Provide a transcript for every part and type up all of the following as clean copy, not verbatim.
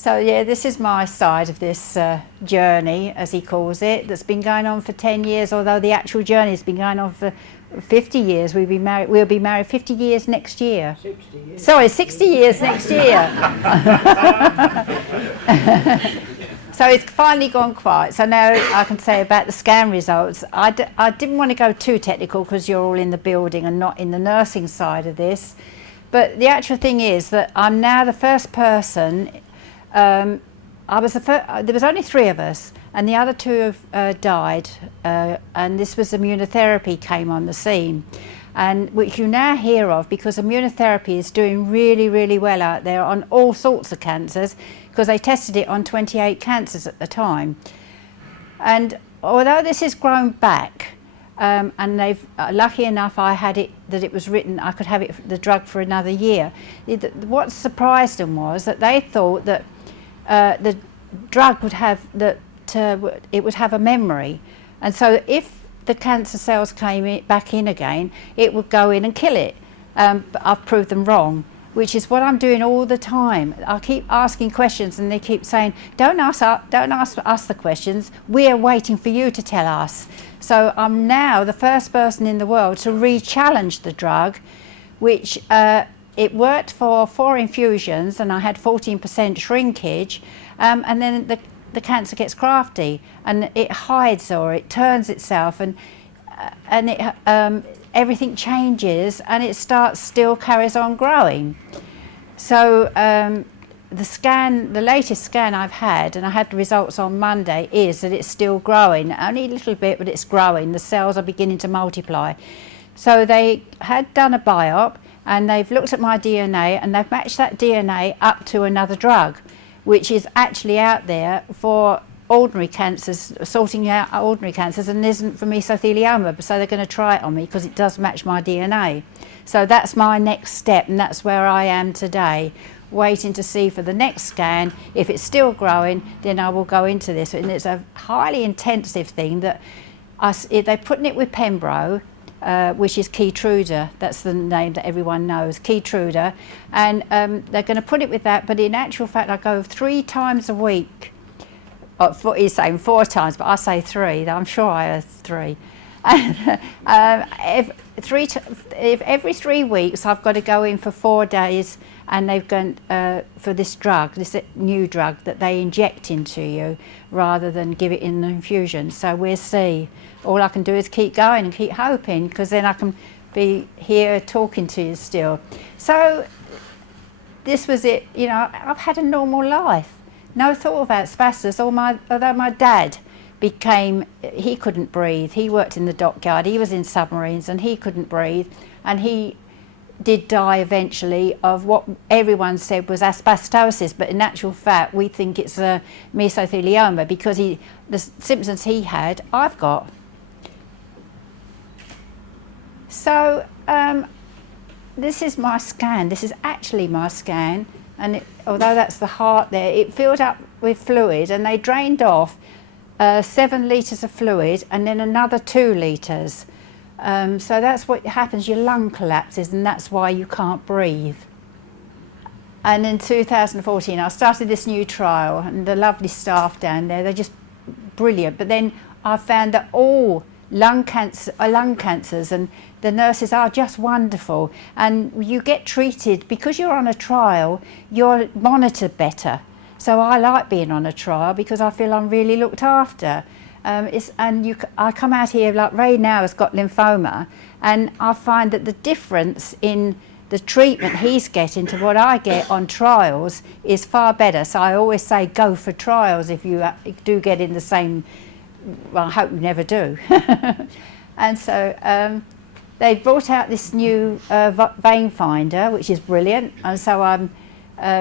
So yeah, this is my side of this journey, as he calls it, that's been going on for 10 years, although the actual journey has been going on for 50 years. We'll be married 50 years next year. 60 years. Sorry, 60 years next year. So it's finally gone quiet. So now I can say about the scan results. I didn't want to go too technical because you're all in the building and not in the nursing side of this. But the actual thing is that I'm now the first person. There was only 3 of us, and the other 2 have died, and this was immunotherapy came on the scene, and which you now hear of because immunotherapy is doing really, really well out there on all sorts of cancers, because they tested it on 28 cancers at the time. And although this has grown back, and they've lucky enough I had it that it was written I could have it the drug for another year. What surprised them was that they thought that the drug would have it would have a memory, and so if the cancer cells came back in again, it would go in and kill it. But I've proved them wrong, which is what I'm doing all the time. I keep asking questions and they keep saying, don't ask us the questions, we're waiting for you to tell us. So I'm now the first person in the world to re-challenge the drug, which it worked for 4 infusions and I had 14% shrinkage, and then the cancer gets crafty and it hides or it turns itself, and everything changes and it still carries on growing. So the latest scan I've had, and I had the results on Monday, is that it's still growing, only a little bit, but it's growing. The cells are beginning to multiply. So they had done a biop and they've looked at my DNA and they've matched that DNA up to another drug, which is actually out there for ordinary cancers, sorting out ordinary cancers, and isn't for mesothelioma. So they're going to try it on me because it does match my DNA. So that's my next step, and that's where I am today, waiting to see for the next scan. If it's still growing, then I will go into this. And it's a highly intensive thing that they're putting it with Pembro, which is Keytruda. That's the name that everyone knows, Keytruda. And they're going to put it with that, but in actual fact I go 3 times a week. He's saying 4 times, but I say 3. I'm sure I have 3. If every 3 weeks I've got to go in for 4 days, and they've gone for this drug, this new drug that they inject into you rather than give it in the infusion. So we'll see. All I can do is keep going and keep hoping, because then I can be here talking to you still. So this was it. You know, I've had a normal life. No thought about asbestos. Although my dad he couldn't breathe. He worked in the dockyard. He was in submarines and he couldn't breathe, and he did die eventually of what everyone said was asbestosis, but in actual fact we think it's a mesothelioma because the symptoms he had, I've got. So this is my scan. This is actually my scan, and although that's the heart there, it filled up with fluid, and they drained off 7 litres of fluid and then another 2 litres. So that's what happens, your lung collapses, and that's why you can't breathe. And in 2014 I started this new trial, and the lovely staff down there, they're just brilliant. But then I found that all lung cancers, and the nurses are just wonderful, and you get treated, because you're on a trial, you're monitored better. So I like being on a trial because I feel I'm really looked after. I come out here, like Ray now has got lymphoma, and I find that the difference in the treatment he's getting to what I get on trials is far better. So I always say go for trials if you do get in the same, well, I hope you never do. And so they brought out this new vein finder, which is brilliant. And so I'm,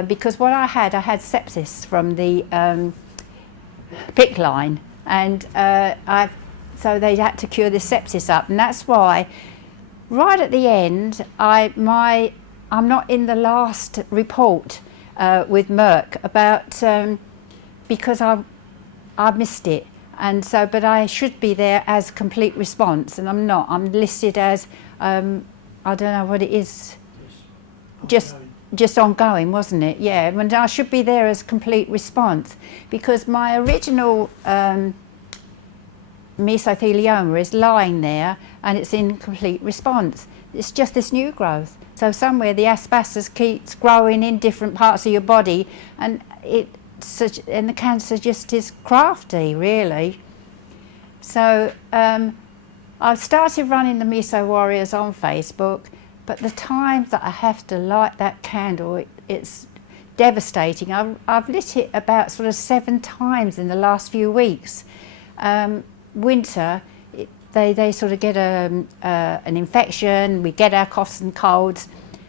because what I had sepsis from the PICC line. And so they had to cure this sepsis up, and that's why right at the end I'm not in the last report with Merck about because I missed it, and so but I should be there as complete response, and I'm not. I'm listed as I don't know what it is, just just ongoing, wasn't it? Yeah, and I should be there as complete response, because my original mesothelioma is lying there and it's in complete response. It's just this new growth. So somewhere the asbestos keeps growing in different parts of your body, and the cancer just is crafty, really. So I've started running the Meso Warriors on Facebook, but the times that I have to light that candle, it's devastating. I've lit it about sort of 7 times in the last few weeks. Winter, they sort of get an infection, we get our coughs and colds,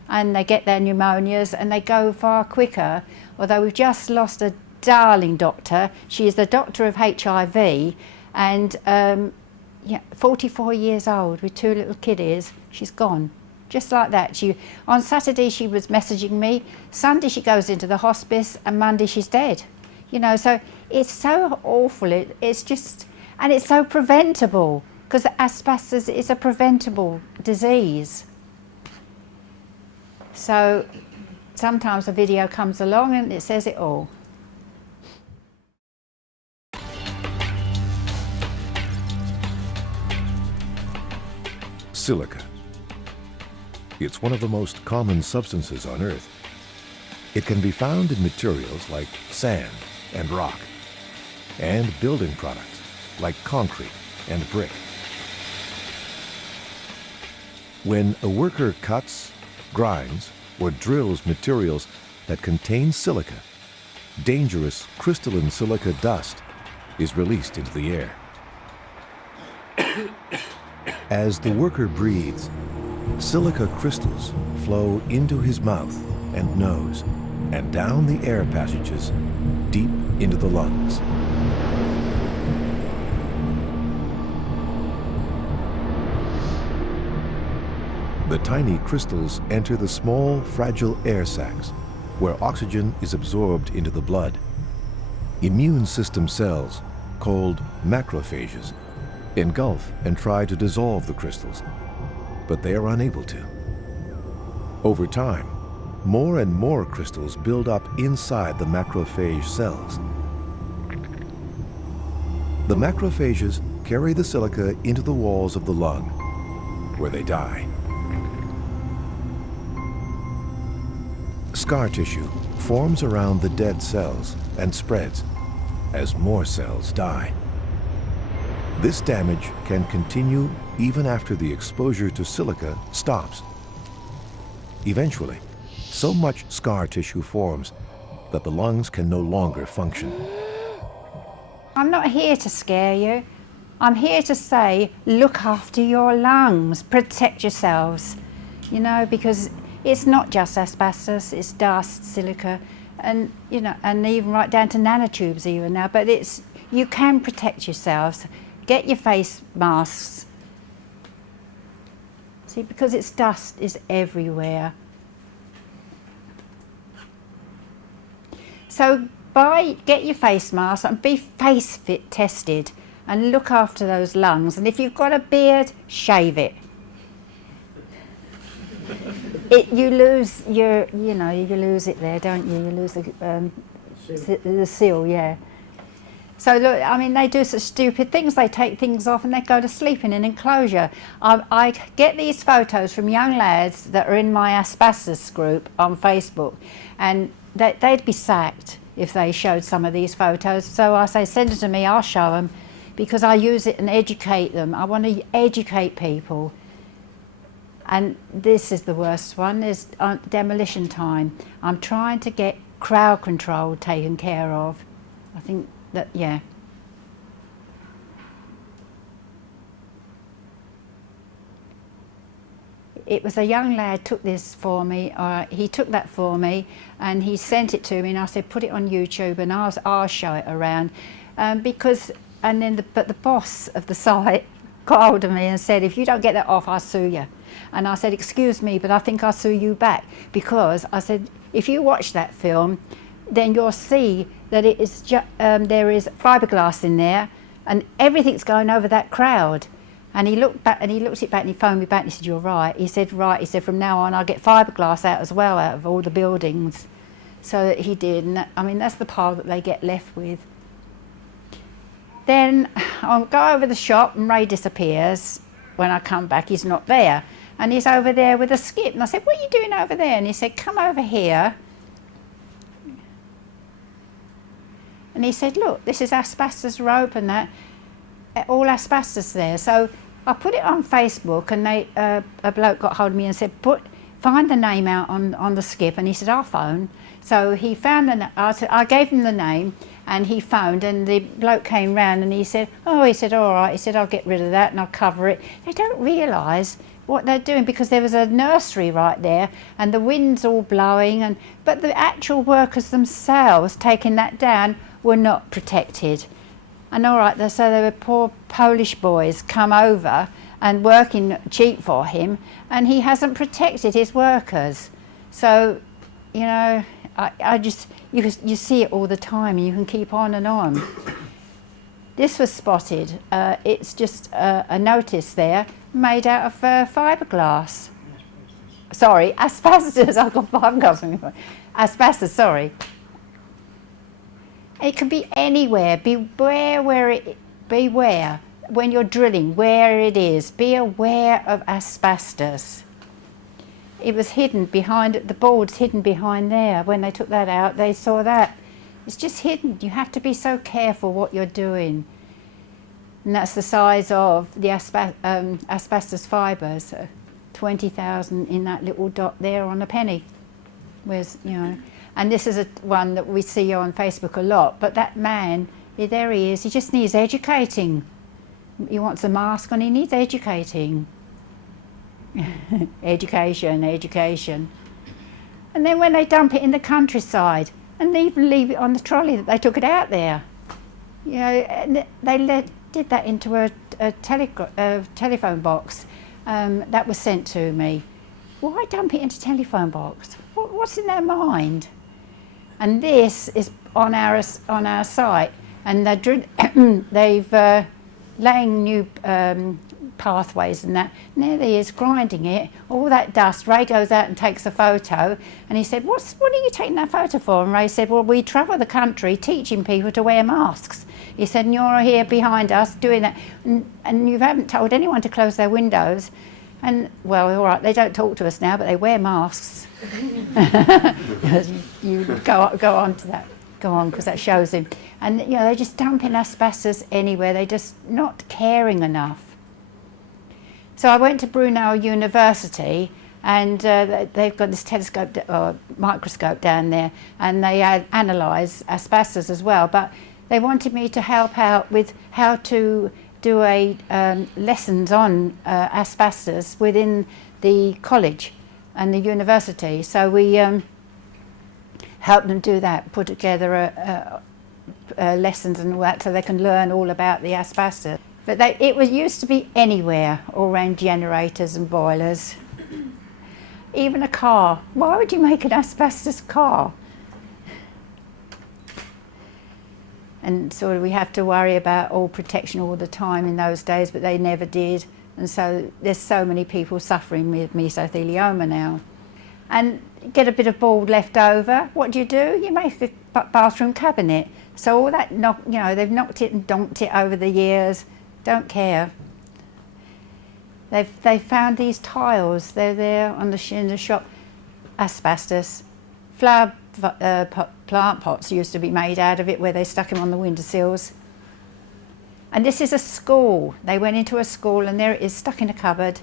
and they get their pneumonias, and they go far quicker. Although we've just lost a darling doctor. She is the doctor of HIV, and 44 years old with 2 little kiddies. She's gone, just like that. On Saturday she was messaging me, Sunday she goes into the hospice, and Monday she's dead. You know, so it's so awful. It's just, and it's so preventable, because asbestos is a preventable disease. So sometimes a video comes along and it says it all. Silica. It's one of the most common substances on Earth. It can be found in materials like sand and rock, and building products like concrete and brick. When a worker cuts, grinds, or drills materials that contain silica, dangerous crystalline silica dust is released into the air. As the worker breathes, silica crystals flow into his mouth and nose and down the air passages deep into the lungs. The tiny crystals enter the small, fragile air sacs, where oxygen is absorbed into the blood. Immune system cells, called macrophages, engulf and try to dissolve the crystals, but they are unable to. Over time, more and more crystals build up inside the macrophage cells. The macrophages carry the silica into the walls of the lung, where they die. Scar tissue forms around the dead cells and spreads as more cells die. This damage can continue even after the exposure to silica stops. Eventually, so much scar tissue forms that the lungs can no longer function. I'm not here to scare you. I'm here to say, look after your lungs, protect yourselves, you know, because it's not just asbestos, it's dust, silica, and you know, and even right down to nanotubes even now. But you can protect yourselves. Get your face masks. See, because it's dust is everywhere. So get your face mask and be face fit tested, and look after those lungs. And if you've got a beard, shave it. You lose your, you lose it there, don't you? You lose the seal, yeah. So look, I mean, they do such stupid things. They take things off and they go to sleep in an enclosure. I get these photos from young lads that are in my asbestos group on Facebook, and they'd be sacked if they showed some of these photos. So I say, send it to me, I'll show them, because I use it and educate them. I want to educate people. And this is the worst one, is demolition time. I'm trying to get crowd control taken care of. I think that, yeah. It was a young lad took this for me, or he took that for me, and he sent it to me, and I said, put it on YouTube and I'll show it around. But the boss of the site got hold of me and said, if you don't get that off, I'll sue you. And I said, excuse me, but I think I'll sue you back, because I said, if you watch that film, then you'll see that it is there is fiberglass in there, and everything's going over that crowd. And he looked back, and he looked it back, and he phoned me back, and he said, "You're right." He said, "Right." He said, "From now on, I'll get fiberglass out as well, out of all the buildings." So that he did, and I mean, that's the pile that they get left with. Then I'll go over the shop, and Ray disappears. When I come back, he's not there, and he's over there with a skip. And I said, "What are you doing over there?" And he said, "Come over here." And he said, "Look, this is asbestos rope and that, all asbestos there." So I put it on Facebook, and a bloke got hold of me and said, "Find the name out on the skip." And he said, "I'll phone." So he found I gave him the name, and he phoned, and the bloke came round, and he said, "Oh," he said, "all right." He said, "I'll get rid of that and I'll cover it." They don't realise what they're doing, because there was a nursery right there, and the wind's all blowing, but the actual workers themselves taking that down were not protected. And all right, so there were poor Polish boys come over and working cheap for him, and he hasn't protected his workers. So, you know, I just, you see it all the time, and you can keep on and on. This was spotted. It's just a notice there made out of fiberglass. Sorry, asbestos. I've got fiberglass. Asbestos, sorry. It could be anywhere. Beware when you're drilling, where it is. Be aware of asbestos. It was hidden behind, the board's hidden behind there. When they took that out, they saw that. It's just hidden. You have to be so careful what you're doing. And that's the size of the asbestos fibres. 20,000 in that little dot there on a penny. Where's, you know. And this is one that we see on Facebook a lot. But that man, there he is. He just needs educating. He wants a mask on. He needs educating. Education. And then when they dump it in the countryside, and they even leave it on the trolley that they took it out there, you know, and they did that into a telephone box that was sent to me. Why dump it into a telephone box? What's in their mind? And this is on our site, and they've laying new pathways and that. And there he is grinding it, all that dust. Ray goes out and takes a photo, and he said, what are you taking that photo for? And Ray said, "Well, we travel the country teaching people to wear masks." He said, "And you're here behind us doing that, and you haven't told anyone to close their windows." And, well, all right, they don't talk to us now, but they wear masks. You go on to that. Go on, because that shows him. And, you know, they're just dumping asbestos anywhere. They're just not caring enough. So I went to Brunel University, and they've got this telescope or microscope down there, and they analyse asbestos as well. But they wanted me to help out with how to do lessons on asbestos within the college and the university. So we helped them do that, put together lessons and all that, so they can learn all about the asbestos. But it used to be anywhere, all around generators and boilers. Even a car. Why would you make an asbestos car? And sort of we have to worry about all protection all the time in those days, but they never did. And so there's so many people suffering with mesothelioma now. And get a bit of board left over, what do? You make a bathroom cabinet. So all that, they've knocked it and donked it over the years. Don't care. They've found these tiles. They're there in the shop. Asbestos. Flower plant pots used to be made out of it, where they stuck them on the windowsills. And this is a school. They went into a school, and there it is, stuck in a cupboard.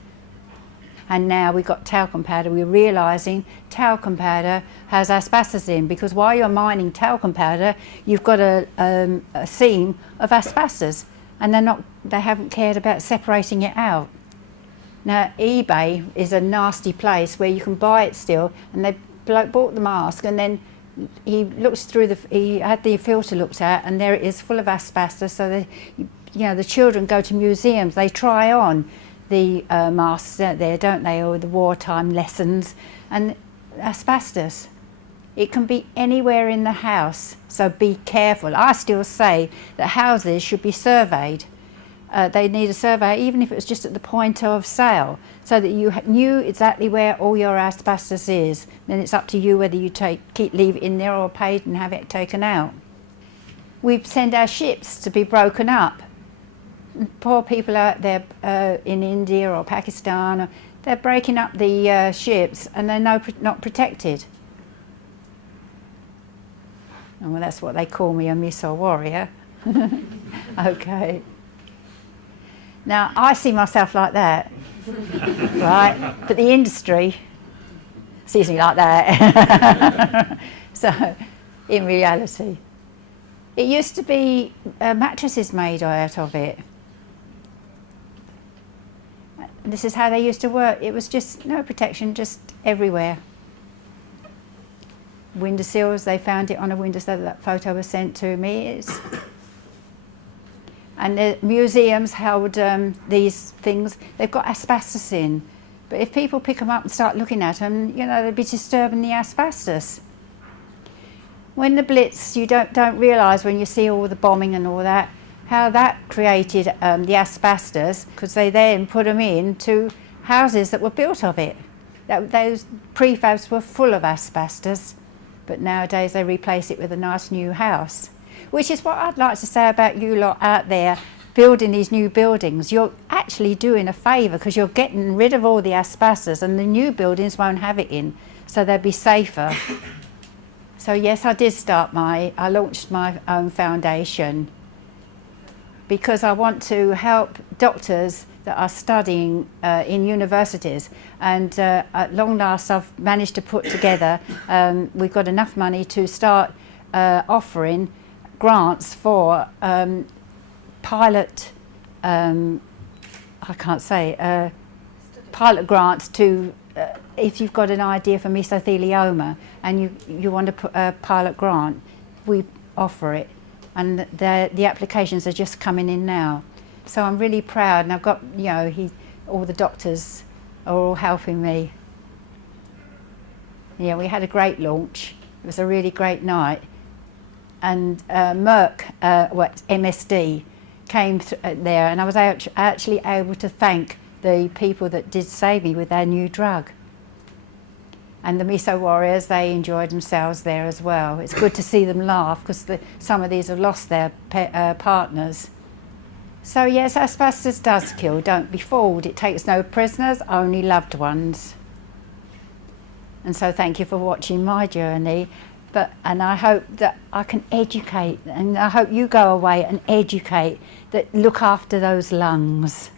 And now we've got talcum powder. We're realising talcum powder has asbestos in, because while you're mining talcum powder, you've got a seam of asbestos, and they haven't cared about separating it out. Now, eBay is a nasty place where you can buy it still, and they bought the mask, and then he looks through he had the filter looked at, and there it is, full of asbestos. So the children go to museums, they try on the masks out there, don't they, or the wartime lessons, and asbestos. It can be anywhere in the house, so be careful. I still say that houses should be surveyed, they need a survey, even if it was just at the point of sale, so that you knew exactly where all your asbestos is. Then it's up to you whether you leave it in there or paid and have it taken out. We send our ships to be broken up. Poor people out there in India or Pakistan, they're breaking up the ships and they're not protected. Oh, well, that's what they call me, a missile warrior. Okay. Now, I see myself like that, right? But the industry sees me like that. So, in reality, it used to be mattresses made out of it. This is how they used to work. It was just no protection, just everywhere. Windowsills, they found it on a windowsill. That photo was sent to me. And the museums held these things. They've got asbestos in, but if people pick them up and start looking at them, you know, they'd be disturbing the asbestos. When the Blitz, you don't realise when you see all the bombing and all that, how that created the asbestos, because they then put them into houses that were built of it. Those prefabs were full of asbestos, but nowadays they replace it with a nice new house. Which is what I'd like to say about you lot out there building these new buildings. You're actually doing a favour, because you're getting rid of all the asbestos and the new buildings won't have it in, so they'll be safer. So yes, I launched my own foundation because I want to help doctors that are studying in universities, and at long last I've managed to put together, we've got enough money to start offering grants for pilot grants to if you've got an idea for mesothelioma and you want to put a pilot grant, we offer it, and the applications are just coming in now. So I'm really proud, and I've got, you know, all the doctors are all helping me. Yeah, we had a great launch. It was a really great night. And MSD came there, and I was actually able to thank the people that did save me with their new drug. And the Miso Warriors, they enjoyed themselves there as well. It's good to see them laugh, because some of these have lost their partners. So yes, asbestos does kill, don't be fooled. It takes no prisoners, only loved ones. And so thank you for watching my journey. And I hope that I can educate, and I hope you go away and educate, that look after those lungs.